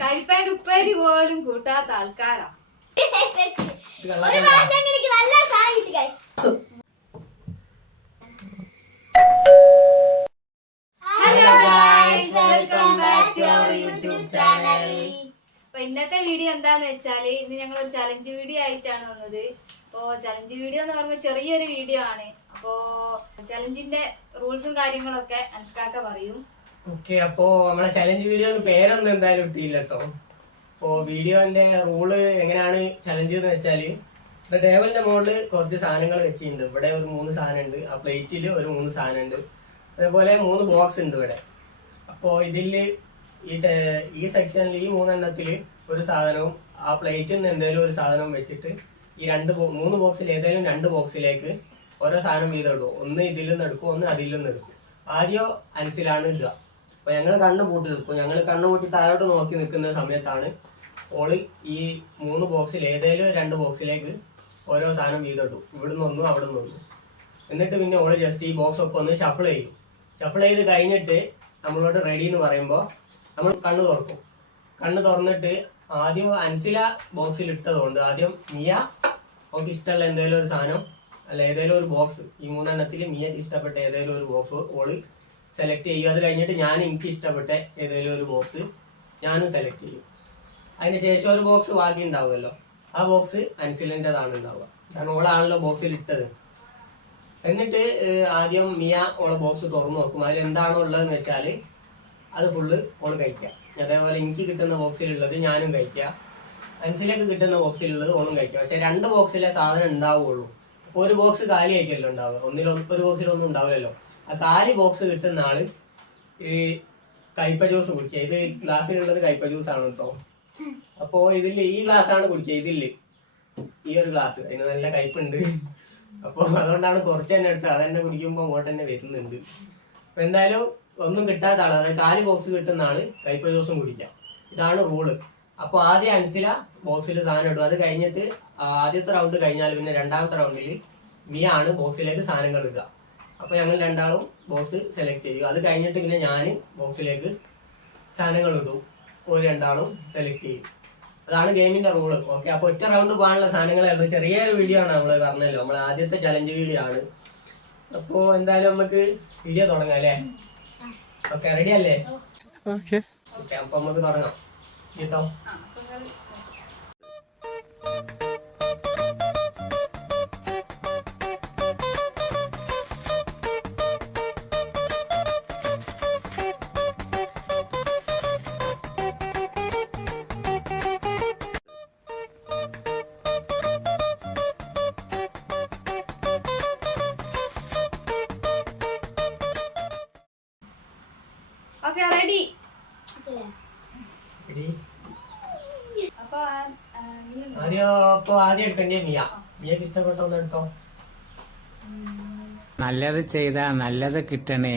കൈപ്പേന്റെ ഉപ്പേരി പോലും കൂട്ടാത്ത ആൾക്കാരാ. ഒരു. പ്രാവശ്യം എനിക്ക് നല്ല സാധനം കിട്ടി guys hello guys welcome back to YouTube channel അപ്പൊ ഇന്നത്തെ വീഡിയോ എന്താന്ന് വെച്ചാൽ ഇന്ന് ഞങ്ങൾ ഒരു ചലഞ്ച് വീഡിയോ ആയിട്ടാണ് വന്നത്. അപ്പോ ചലഞ്ച് വീഡിയോ എന്ന് പറയുമ്പോൾ ചെറിയൊരു വീഡിയോ ആണ്. അപ്പോ ചലഞ്ചിന്റെ റൂൾസും കാര്യങ്ങളൊക്കെ അൻസ്കാക്ക പറയും. ഓക്കെ അപ്പോ നമ്മളെ ചലഞ്ച് വീഡിയോ പേരൊന്നും എന്തായാലും ഇട്ടില്ല കേട്ടോ അപ്പോ വീഡിയോന്റെ റൂൾ എങ്ങനെയാണ് ചലഞ്ച് എന്ന് വെച്ചാൽ ഇവിടെ ടേബിളിന്റെ മുകളിൽ കുറച്ച് സാധനങ്ങൾ വെച്ചിട്ടുണ്ട്. ഇവിടെ ഒരു മൂന്ന് സാധനം ഉണ്ട് ആ പ്ലേറ്റിൽ ഒരു മൂന്ന് സാധനം ഉണ്ട് അതേപോലെ മൂന്ന് ബോക്സ് ഉണ്ട് ഇവിടെ. അപ്പോ ഇതിൽ ഈ ഈ സെക്ഷനിൽ ഈ മൂന്നെണ്ണത്തിൽ ഒരു സാധനവും ആ പ്ലേറ്റിൽ നിന്ന് എന്തെങ്കിലും ഒരു സാധനവും വെച്ചിട്ട് ഈ രണ്ട് മൂന്ന് ബോക്സിൽ ഏതെങ്കിലും രണ്ട് ബോക്സിലേക്ക് ഓരോ സാധനം വീതം ഇടും. ഒന്ന് ഇതിൽ നിന്ന് എടുക്കും ഒന്ന് അതിൽ നിന്ന് എടുക്കും. ആദ്യം അൻസിലാണ് ഇടുക. അപ്പൊ ഞങ്ങൾ കണ്ണ് പൂട്ടി നിൽക്കും. ഞങ്ങൾ കണ്ണ് പൂട്ടി താഴോട്ട് നോക്കി നിൽക്കുന്ന സമയത്താണ് ഓൾ ഈ മൂന്ന് ബോക്സിൽ ഏതെങ്കിലും രണ്ട് ബോക്സിലേക്ക് ഓരോ സാധനം വീതിട്ടു. ഇവിടുന്ന് ഒന്നും അവിടെ നിന്ന് ഒന്നും എന്നിട്ട് പിന്നെ ഓൾ ജസ്റ്റ് ഈ ബോക്സ് ഒക്കെ ഒന്ന് ഷഫിൾ ചെയ്യും ഷഫിൾ ചെയ്ത് കഴിഞ്ഞിട്ട് നമ്മളോട് റെഡി എന്ന് പറയുമ്പോൾ നമ്മൾ കണ്ണ് തുറക്കും. കണ്ണ് തുറന്നിട്ട് ആദ്യം അൻസില ബോക്സിൽ ഇട്ടതുകൊണ്ട് ആദ്യം മിയ ഓക്ക് ഇഷ്ടമുള്ള എന്തെങ്കിലും ഒരു സാധനം അല്ല ഏതെങ്കിലും ഒരു ബോക്സ് ഈ മൂന്നെണ്ണത്തിൽ മിയക്ക് ഇഷ്ടപ്പെട്ട ഏതെങ്കിലും ഒരു ബോക്സ് ഓൾ സെലക്ട് ചെയ്യും അത് കഴിഞ്ഞിട്ട് ഞാൻ എനിക്ക് ഇഷ്ടപ്പെട്ട ഏതെങ്കിലും ഒരു ബോക്സ് ഞാനും സെലക്ട് ചെയ്യും. അതിന് ശേഷം ഒരു ബോക്സ് ബാക്കി ഉണ്ടാവുമല്ലോ. ആ ബോക്സ് അൻസിലിന്റെതാണ് ഉണ്ടാവുക. കാരണം ഓളാണല്ലോ ബോക്സിൽ ഇട്ടത്. എന്നിട്ട് ആദ്യം മിയ ഓളെ ബോക്സ് തുറന്നു നോക്കും. അതിൽ എന്താണോ ഉള്ളതെന്ന് വെച്ചാൽ അത് ഫുള്ള് ഓൾ കഴിക്കുക. അതേപോലെ എനിക്ക് കിട്ടുന്ന ബോക്സിലുള്ളത് ഞാനും കഴിക്കുക. അൻസിലേക്ക് കിട്ടുന്ന ബോക്സിലുള്ളത് ഓളും കഴിക്കുക. പക്ഷെ രണ്ട് ബോക്സിലെ സാധനം ഉണ്ടാവുള്ളൂ. ഒരു ബോക്സ് കാലി ഉണ്ടാവുക. ഒന്നിലൊന്നും ഒരു ബോക്സിലൊന്നും ഉണ്ടാവില്ലല്ലോ. ആ കാലി ബോക്സ് കിട്ടുന്ന ആൾ ഈ കയ്പ ജ്യൂസ് കുടിക്കുക. ഇത് ഗ്ലാസ്സിലുള്ളത് കയ്പ ജ്യൂസ് ആണ് കേട്ടോ അപ്പോ ഇതിൽ ഈ ഗ്ലാസ് ആണ് കുടിക്കുക. ഇതിൽ ഈ ഒരു ഗ്ലാസ് അതിന് നല്ല കയ്പുണ്ട് അപ്പൊ അതുകൊണ്ടാണ് കുറച്ച് തന്നെ എടുത്തത് അതന്നെ കുടിക്കുമ്പോൾ അങ്ങോട്ട് തന്നെ വരുന്നുണ്ട്. അപ്പൊ എന്തായാലും ഒന്നും കിട്ടാത്ത ആൾ അതായത് കാലി ബോക്സ് കിട്ടുന്ന ആൾ കയ്പ ജ്യൂസും കുടിക്കാം. ഇതാണ് റൂൾ അപ്പൊ ആദ്യം അൻസില ബോക്സിൽ സാധനം ഇടും. അത് കഴിഞ്ഞിട്ട് ആദ്യത്തെ റൗണ്ട് കഴിഞ്ഞാൽ പിന്നെ രണ്ടാമത്തെ റൗണ്ടിൽ മിയ ആണ് ബോക്സിലേക്ക് സാധനങ്ങൾ ഇടുക. അപ്പൊ ഞങ്ങൾ രണ്ടാളും ബോക്സ് സെലക്ട് ചെയ്യും അത് കഴിഞ്ഞിട്ട് പിന്നെ ഞാൻ ബോക്സിലേക്ക് സാധനങ്ങൾ ഇടും ഒരു രണ്ടാളും സെലക്ട് ചെയ്യും അതാണ് ഗെയിമിന്റെ റൂൾ ഓക്കെ അപ്പൊ ഒറ്റ റൗണ്ട് പോകാനുള്ള സാധനങ്ങളായിരുന്നു ചെറിയൊരു വീഡിയോ ആണ് നമ്മൾ പറഞ്ഞല്ലോ. നമ്മൾ ആദ്യത്തെ ചലഞ്ച് വീഡിയോ ആണ്. അപ്പോ എന്തായാലും നമുക്ക് വീഡിയോ തുടങ്ങാം അല്ലേ? ഓക്കെ റെഡി അല്ലേ? ഓക്കെ അപ്പൊ നമുക്ക് തുടങ്ങാം. കേട്ടോ? Okay ready ready? അപ്പൊ ആദ്യം അപ്പൊ ആദ്യം എടുക്കണ്ടേ മിയ. മിയക്ക് ഇഷ്ടപ്പെട്ട ഒന്ന് എടുത്തോ? നല്ലത് ചെയ്താ നല്ലത് കിട്ടണേ.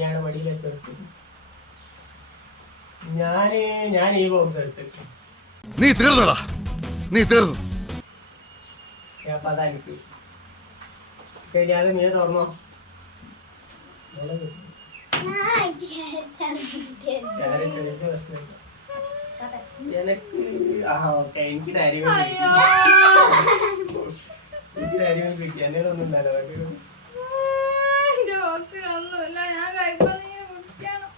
ഞാൻ മടിയിൽ വെച്ചെടുത്തു ഞാൻ ഞാൻ ഈ ബോക്സ് എടുത്തു. നീ തീർന്നടാ. നീ തീർന്നു. അപ്പൊ അതാ കഴിഞ്ഞ അത് മിയ തുറന്നോ. എനിക്ക്. എനക്ക് ആ ഓക്കെ എനിക്ക് ഡയറി അയ്യോ. എനിക്ക് ഡയറി കിട്ടി. എന്നെ ഒന്നും ഉണ്ടാവില്ല ജോക്ക് ഒന്നുമില്ല ഞാൻ കൈപ്പ നീ കുടിക്കണം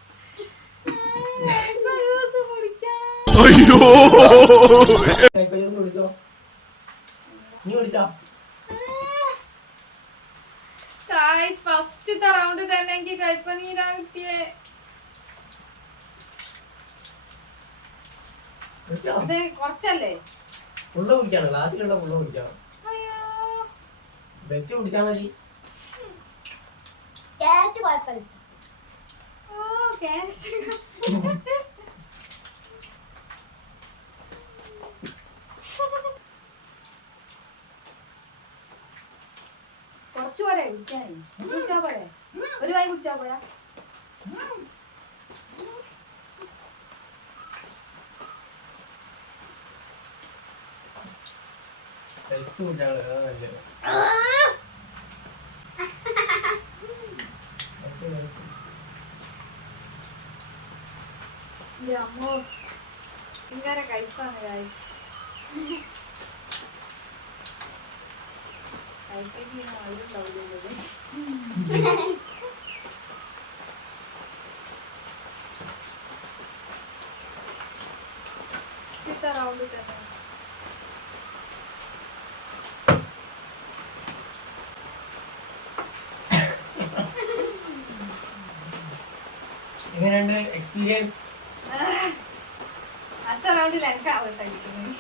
കൈപ്പ ജ്യൂസ് കുടിക്കണം അയ്യോ കൈപ്പ ജ്യൂസ് കുടിച്ചോ നീ കുടിച്ചോ ഗായ്സ് ഫസ്റ്റത്തെ റൗണ്ട് തന്നെ എനിക്ക് കൈപ്പനീരാ കിട്ടിയേ. കുടിച്ചോ? കുറച്ചല്ലേ? ഫുള്ള് കുടിക്കാണ് ഗ്ലാസ്സിലുള്ള ഫുള്ള് കുടിക്കണം. അയ്യോ. വെച്ച് കുടിച്ചാ മതി. ക്യാരറ്റ് കുഴപ്പമില്ല. ഓ ക്യാൻസർ പോരെ കുടിക്കാനേ കുടിച്ചാ പോരെ. ഒരു വായി കുടിച്ചാ പോരാ. ഇങ്ങനെ കഴിപ്പാണ് ഗായ്സ് കഴിക്കേണ്ടി അവരും ഉണ്ടാവില്ലത് ഫസ്റ്റത്തെ റൗണ്ട് തന്നെ എങ്ങനെയുണ്ട് എക്സ്പീരിയൻസ് അടുത്ത റൗണ്ടിൽ എനിക്ക് ആവട്ടായിരിക്കുന്നത്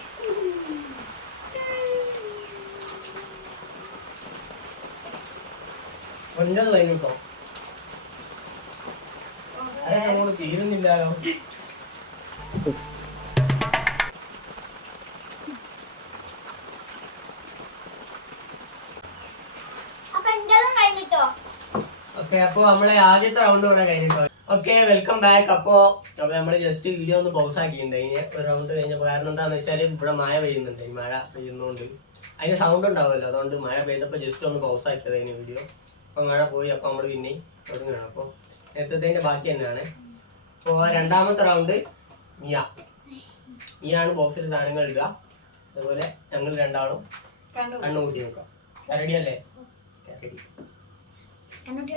ഒൻപത് കഴിഞ്ഞിട്ടോ. അതെ അങ്ങോട്ട് തീരുന്നില്ലല്ലോ. ഓക്കെ അപ്പൊ നമ്മളെ ആദ്യത്തെ റൗണ്ട് ഇവിടെ കഴിഞ്ഞിട്ടോ. ഓക്കെ വെൽക്കം ബാക്ക് അപ്പോ അപ്പൊ നമ്മൾ ജസ്റ്റ് വീഡിയോ ഒന്ന് പൗസ് ആക്കിയിട്ടുണ്ട്. ഇനി ഒരു റൗണ്ട് കഴിഞ്ഞപ്പോ കാരണം എന്താന്ന് വെച്ചാൽ ഇവിടെ മഴ പെയ്യുന്നുണ്ട്. മഴ പെയ്യുന്നോണ്ട്. അതിന് സൗണ്ട് ഉണ്ടാവുമല്ലോ. അതുകൊണ്ട് മഴ പെയ്തപ്പോ ജസ്റ്റ് ഒന്ന് പൗസ് ആക്കിയത് അതിന് വീഡിയോ അപ്പൊ മഴ പോയി അപ്പൊ നമ്മൾ പിന്നെ തുടങ്ങുകയാണ് അപ്പോൾ നേരത്തെ ബാക്കി തന്നെയാണ്. അപ്പോൾ രണ്ടാമത്തെ റൗണ്ട് മിയ. മിയാണ് ബോക്സിൽ സാധനങ്ങൾ ഇടുക. അതുപോലെ ഞങ്ങൾ രണ്ടാളും കണ്ണു കൂട്ടി നോക്കാം കരടി അല്ലേ? കരടി കണ്ണുട്ടി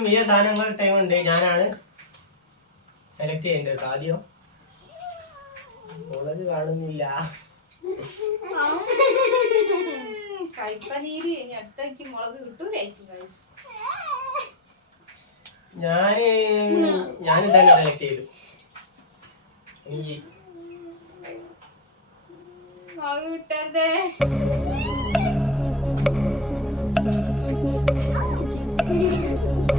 അപ്പൊ അതിൽ സാധനങ്ങൾ ടൈം ഉണ്ട്. ഞാനാണ് സെലക്ട് ചെയ്യേണ്ടത് ആദ്യം. കോളേജ് കാണുന്നില്ല. ഞാൻ ഞാൻ തന്നെ സെലക്ട് ചെയ്തു. എനിക്ക് മുളക് കിട്ടരുതേ.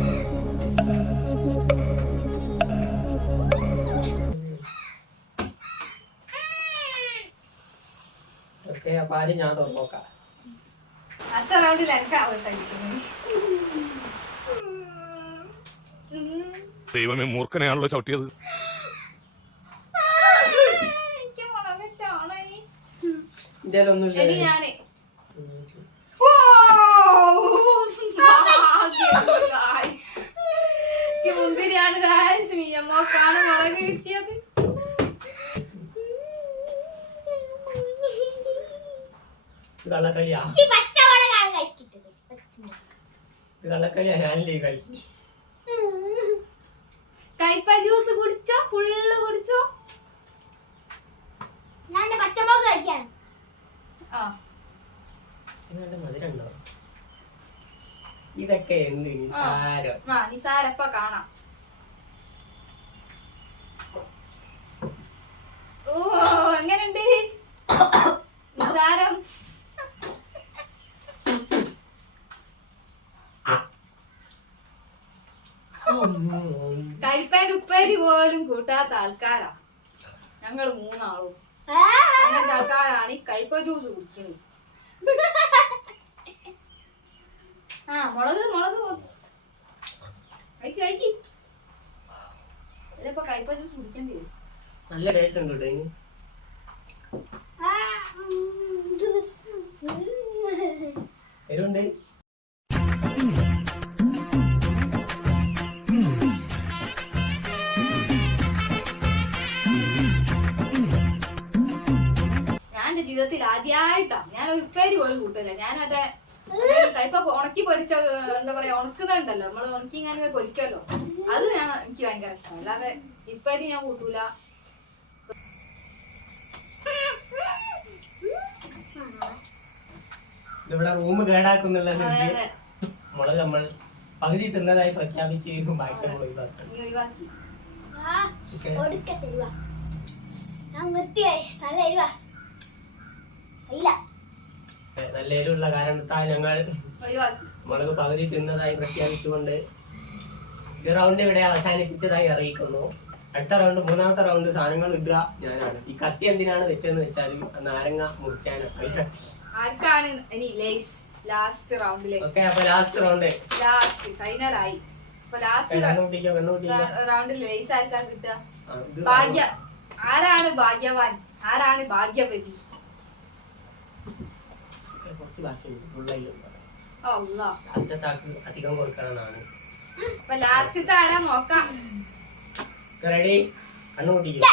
ഓക്കെ അപ്പൊ ആദ്യം ഞാൻ തുറന്നോക്കാം അടുത്ത റൗണ്ടിൽ എനിക്ക് ആവട്ടായിരിക്കുന്നത് ദൈവമേ മൂർഖനെയാണല്ലോ ചവിട്ടിയത്. ഇനി ഞാൻ. മുന്തിരിയാണ് ഗായ്സ് മിയമ്മോക്കാണ് മുളക് കിട്ടിയത് ഇത് കള്ളക്കളിയാ. കള്ളക്കളിയാ ഞാനില്ലേ കളി കയ്പ ജ്യൂസ് കുടിച്ചോ? ഫുള്ള് കുടിച്ചോ? ഞാൻ പച്ചമുളക് കഴിക്കാൻ ആ. മധുരണ്ടോ ഇതൊക്കെ എന്ത് നിസാരം. ആ നിസാരപ്പ കാണാം. ഓ എങ്ങനെയുണ്ട്? നിസാരം. കൈപ്പേന്റെ ഉപ്പേരി പോലും കൂട്ടാത്ത ആൾക്കാരാ. ഞങ്ങൾ മൂന്നാളും. അങ്ങനത്തെ ആൾക്കാരാണ് ഈ കൈപ്പ ജ്യൂസ് കുടിക്കുന്നത്. ആ മുളക് മുളക് കഴിക്ക് ജ്യൂസ് കുടിക്കേണ്ടി വരും. നല്ല ടേസ്റ്റ് ഉണ്ട് കേട്ടോ എരുണ്ട് ഉപ്പേരി പോലും കൂട്ടില്ല ഞാൻ ഇപ്പൊ കൈപ്പ ഉണക്കി പൊരിച്ച എന്താ പറയാ ഉണക്കുന്നുണ്ടല്ലോ നമ്മൾ ഉണക്കി ഇങ്ങനെ പൊരിക്കല്ലോ അത് ഞാൻ എനിക്ക് ഭയങ്കര ഇഷ്ടം. അല്ലാതെ ഇപ്പരി ഞാൻ കൂട്ടൂല. ഇവിടെ റൂം കേടാക്കുന്നുള്ള അതെ മുളക് നമ്മൾ പകുതി തിന്നതായി പ്രഖ്യാപിച്ച് ബാക്കി നമ്മൾ ഒഴിവാക്കി. ഞാൻ വൃത്തിയായി സ്ഥലം ഇല്ല. നല്ല എരിവുള്ള കാരണത്താൽ ഞങ്ങൾ മുളക് പകുതി തിന്നതായി പ്രഖ്യാപിച്ചുകൊണ്ട് ഈ റൗണ്ട് ഇവിടെ അവസാനിപ്പിച്ചതായി അറിയിക്കുന്നു. അടുത്ത റൗണ്ട് മൂന്നാമത്തെ റൗണ്ട് സാധനങ്ങൾ ഇടുക ഞാനാണ്. ഈ കത്തി എന്തിനാണ് വെച്ചതെന്ന് വെച്ചാൽ നാരങ്ങ മുറിക്കാനൊക്കെ ആർക്കാണ് ഇനി ലേസ് ലാസ്റ്റ് റൗണ്ടിലെ ഓക്കെ അപ്പൊ ലാസ്റ്റ് റൗണ്ട് ലാസ്റ്റ് അപ്പൊ റൗണ്ടിൽ ലേസ് ആർക്കാ കിട്ടുക? ആ, ഇത് ഭാഗ്യ ആരാണ് ഭാഗ്യവാൻ? ആരാണ് ഭാഗ്യവതി? കുറച്ച് ബാക്കിയുണ്ട് ഫുള്ളായി അധികം കൊടുക്കണമെന്നാണ്. ലാസ്റ്റത്തെ ആരാ നോക്കാം. റെഡി കണ്ണുകൂട്ടിക്കോ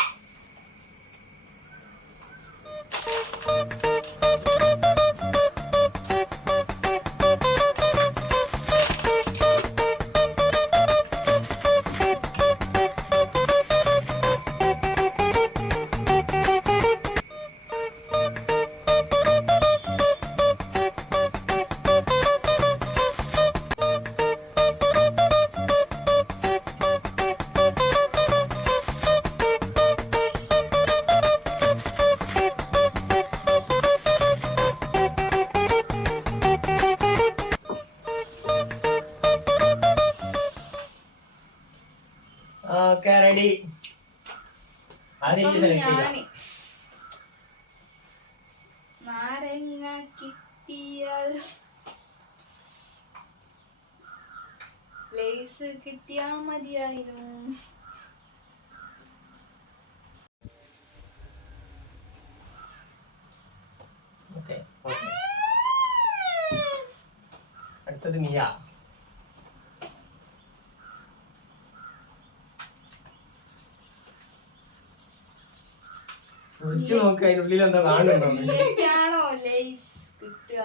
ഓക്കെ റെഡി അപ്പം സെലക്ട് ചെയ്യാം നാരങ്ങ കിട്ടിയാൽ ലേസ് കിട്ടിയാ മതിയായിരുന്നു. അടുത്തത് മിയ. ഒഴിച്ചു നോക്ക് അതിനുള്ളിൽ എന്താ കാണുന്നുണ്ടോ ലേസ് കിട്ടുക.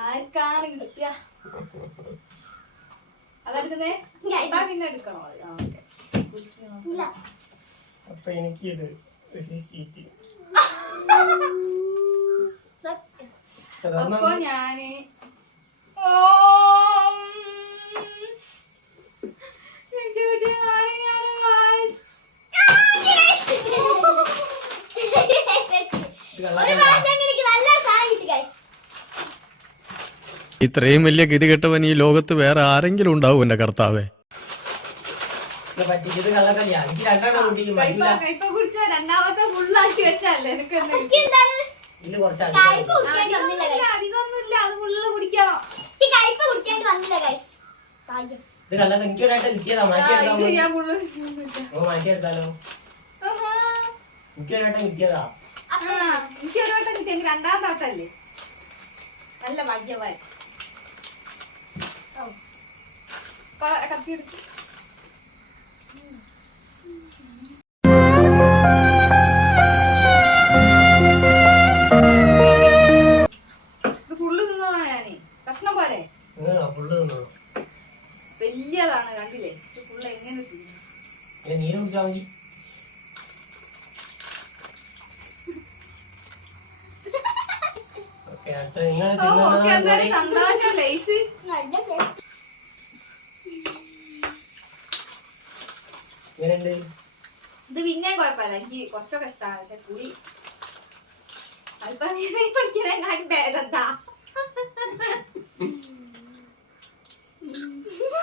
ആർക്കാണ് കിട്ടുക? അതെടുക്കുന്നേ? പിന്നെ എടുക്കണോ? അപ്പൊ എനിക്ക് ഇത്. അപ്പൊ ഞാൻ ഓം. എനിക്ക് കിട്ടിയ നാരങ്ങയാണ് guys. ഒരു പ്രാവശ്യം എനിക്ക് നല്ലൊരു സാധനം കിട്ടി ഗൈസ് ഇത്രയും വലിയ ഗതികെട്ടവൻ ഈ ലോകത്ത് വേറെ ആരെങ്കിലും ഉണ്ടാവും എന്റെ കർത്താവേ പറ്റിച്ചത് കള്ളക്കളിയാ എനിക്ക് രണ്ടെണ്ണം കുട്ടിക്ക് കയ്പ മതിയില്ല കയ്പ കുടിച്ച രണ്ടാമത്തെ ഫുള്ളാക്കി വെച്ചല്ലേ എനിക്ക് എന്ത് കിട്ടി? എനിക്ക് എന്താണ് ഇതിൽ കുറച്ച് കയ്പ് അധികം കുടിക്കേണ്ടി വന്നില്ല അധികമൊന്നുമില്ല, ഗൈസ് അധികമൊന്നുമില്ല വലിയ ഗതി കെട്ടവൻ എനിക്ക് ലോകത്ത് വേറെ ആരെങ്കിലും ഉണ്ടാവും എന്റെ ഇത് കിട്ടിയതാ. ആ, ഇത് മാറ്റിയെടുത്താലോ മാറ്റിയെടുത്താലോ കിട്ടിയതാ. വട്ടല്ലേ നല്ല ഭാഗ്യവാൻ ഓ. ക- കത്തി തിന്നോ വലിയതാണ് കണ്ടില്ലേ ഫുള്ള് എങ്ങനെ നീര് കുടിച്ചാൽ മതി സന്തോഷം ലേസ് ഇങ്ങനെയുണ്ട്. ഇത് പിന്നെ കുഴപ്പമില്ല. എനിക്ക് കുറച്ചൊക്കെ ഇഷ്ടമാണ് പക്ഷെ പുളി അല്പം പഠിക്കുന്നതിനെക്കാട്ടും ഭേദത്താ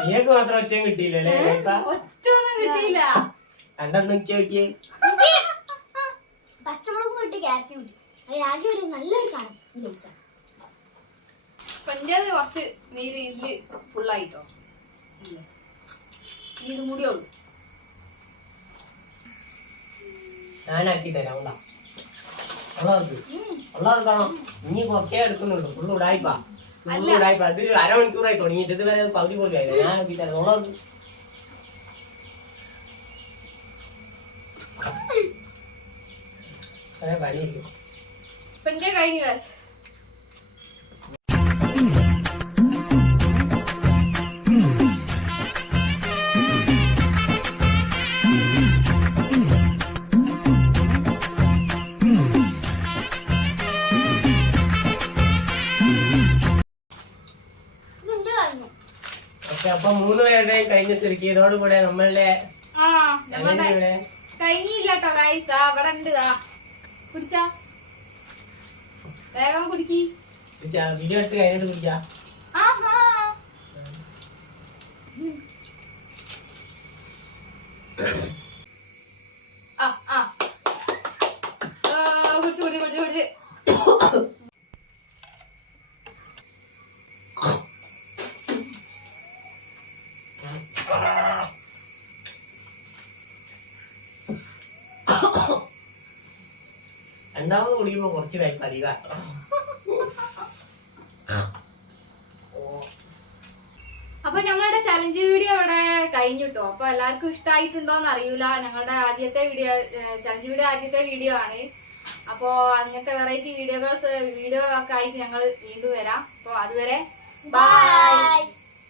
നീക്ക് മാത്രം ഒറ്റയും കിട്ടിയില്ലല്ലേ ഇപ്പൊ ഒറ്റൊന്നും കിട്ടിയില്ല. രണ്ടെണ്ണം ഉച്ച നോക്കിയേ എനിക്ക് പച്ചമുളകും കിട്ടി ക്യാരറ്റും കിട്ടി അത് ഒരു നല്ലൊരു സാധനം. പഞ്ചായത്ത് കുറച്ച് നീര് ഇതിൽ ഫുള്ളായിട്ടോ ഇല്ല? ഇനി ഇതും കൂടി ഉള്ളു ഞാനാക്കി തരാം ഉള്ള ഉള്ളവർക്ക് ഉള്ളവർക്കാണോ ഇനി കുറച്ചേ എടുക്കുന്നുള്ളൂ. ഫുള്ള് ഉടായിപ്പാ. ഫുള്ള് ഉടായിപ്പാ. അതൊരു അരമണിക്കൂറായി തുടങ്ങിയിട്ട് ഇതുവരെ അത് പകുതി പോലും ആയില്ല. ഞാൻ ആക്കി തരാം ഉള്ളവർക്ക് അതെ പണിയിരിക്കും പഞ്ചായത്ത് കഴിഞ്ഞു അപ്പൊ മൂന്ന് പേരുടെ കഴിഞ്ഞ സ്ഥിതിക്ക് ഇതോടുകൂടെ നമ്മളുടെ ആ നമ്മളുടെ ചലഞ്ച് കഴിഞ്ഞില്ല കേട്ടോ ഗൈസ് ഉണ്ട് ദാ. കുടിച്ചാ. വേഗം കുടിക്കി. വീഡിയോ എടുത്ത് കഴിഞ്ഞിട്ട് കുടിക്കാം ആഹാ രണ്ടാമത് കുടിക്കുമ്പോ കുറച്ച് കഴിപ്പ് അധികം അപ്പൊ ഞങ്ങളുടെ ചലഞ്ച് വീഡിയോ ഇവിടെ കഴിഞ്ഞിട്ടോ അപ്പൊ എല്ലാവർക്കും ഇഷ്ടമായിട്ടുണ്ടോന്ന് അറിയൂല. ഞങ്ങളുടെ ആദ്യത്തെ വീഡിയോ ചലഞ്ച് വീഡിയോ ആദ്യത്തെ വീഡിയോ ആണ്. അപ്പോ അങ്ങനത്തെ വെറൈറ്റി വീഡിയോകൾ വീഡിയോ ഒക്കെ ആയിട്ട് ഞങ്ങൾ വീണ്ടും വരാം. അപ്പൊ അതുവരെ ബൈ